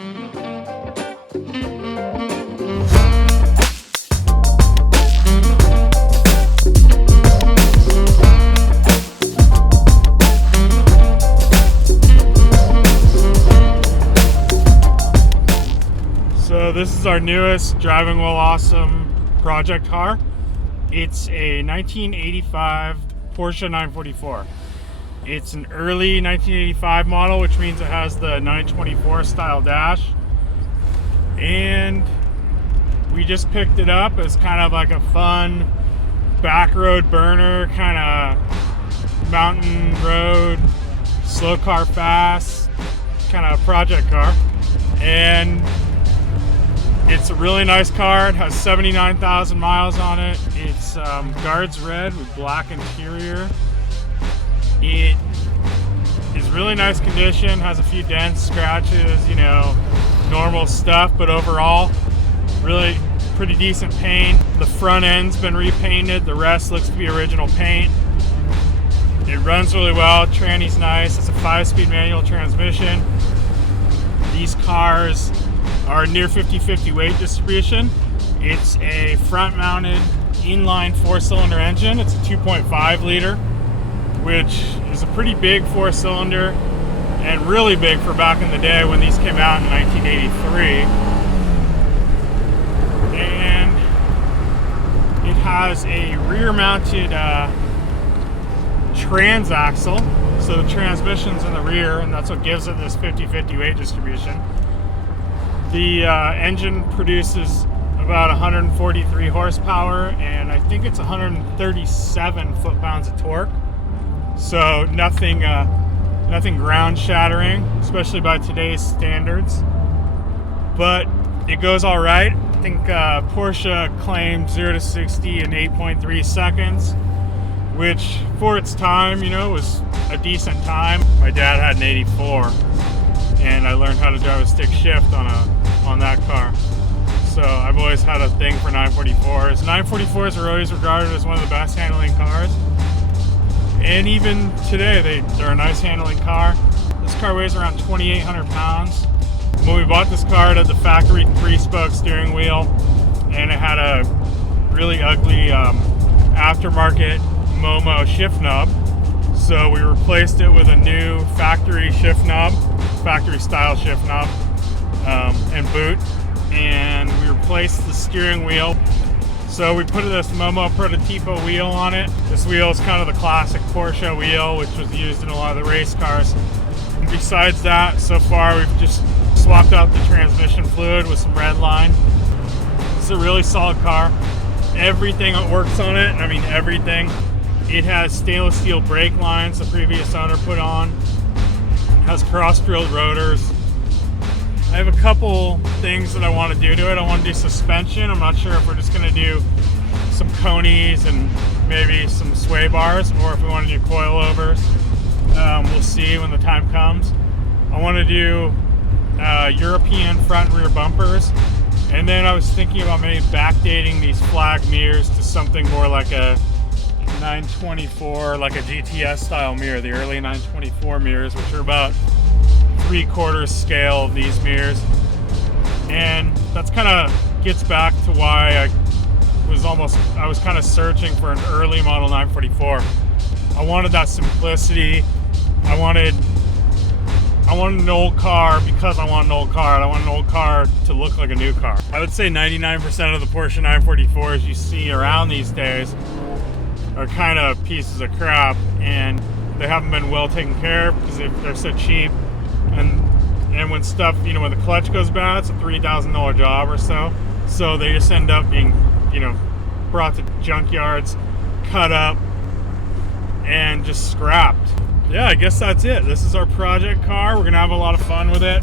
So this is our newest Driving Well Awesome project car. It's a 1985 Porsche 944. It's an early 1985 model, which means it has the 924 style dash. And we just picked it up as kind of like a fun back road burner, kind of mountain road, slow car fast, kind of project car. And it's a really nice car. It has 79,000 miles on it. It's guards red with black interior. It is really nice condition, has a few dents, scratches, you know, normal stuff, but overall, really pretty decent paint. The front end's been repainted, the rest looks to be original paint. It runs really well, tranny's nice. It's a 5-speed manual transmission. These cars are near 50-50 weight distribution. It's a front-mounted inline 4-cylinder engine. It's a 2.5 liter, which is a pretty big 4-cylinder and really big for back in the day when these came out in 1983. And it has a rear-mounted transaxle, so the transmission's in the rear, and that's what gives it this 50-50 weight distribution. The engine produces about 143 horsepower, and I think it's 137 foot-pounds of torque. So nothing ground-shattering, especially by today's standards. But it goes all right. I think Porsche claimed 0 to 60 in 8.3 seconds, which for its time, you know, was a decent time. My dad had an 84. And I learned how to drive a stick shift on that car. So I've always had a thing for 944s. 944s are always regarded as one of the best handling cars. And even today, they're a nice handling car. This car weighs around 2,800 pounds. When we bought this car, it had the factory 3-spoke steering wheel, and it had a really ugly aftermarket Momo shift knob. So we replaced it with a new factory shift knob, factory style shift knob and boot, and we replaced the steering wheel. So we put this Momo Prototipo wheel on it. This wheel is kind of the classic Porsche wheel, which was used in a lot of the race cars. And besides that, so far we've just swapped out the transmission fluid with some red line. It's a really solid car. Everything that works on it, I mean everything. It has stainless steel brake lines the previous owner put on. It has cross-drilled rotors. I have a couple things that I want to do to it. I want to do suspension. I'm not sure if we're just going to do some conies and maybe some sway bars, or if we want to do coilovers. We'll see when the time comes. I want to do European front and rear bumpers. And then I was thinking about maybe backdating these flag mirrors to something more like a 924, like a GTS style mirror, the early 924 mirrors, which are about 3/4 scale of these mirrors. And that's kind of gets back to why I was kind of searching for an early model 944. I wanted that simplicity. I wanted an old car because I want an old car. I want an old car to look like a new car. I would say 99% of the Porsche 944s you see around these days are kind of pieces of crap, and they haven't been well taken care of because they're so cheap. And when stuff, you know, when the clutch goes bad, it's a $3,000 job or so. So they just end up being, you know, brought to junkyards, cut up, and just scrapped. Yeah, I guess that's it. This is our project car. We're gonna have a lot of fun with it.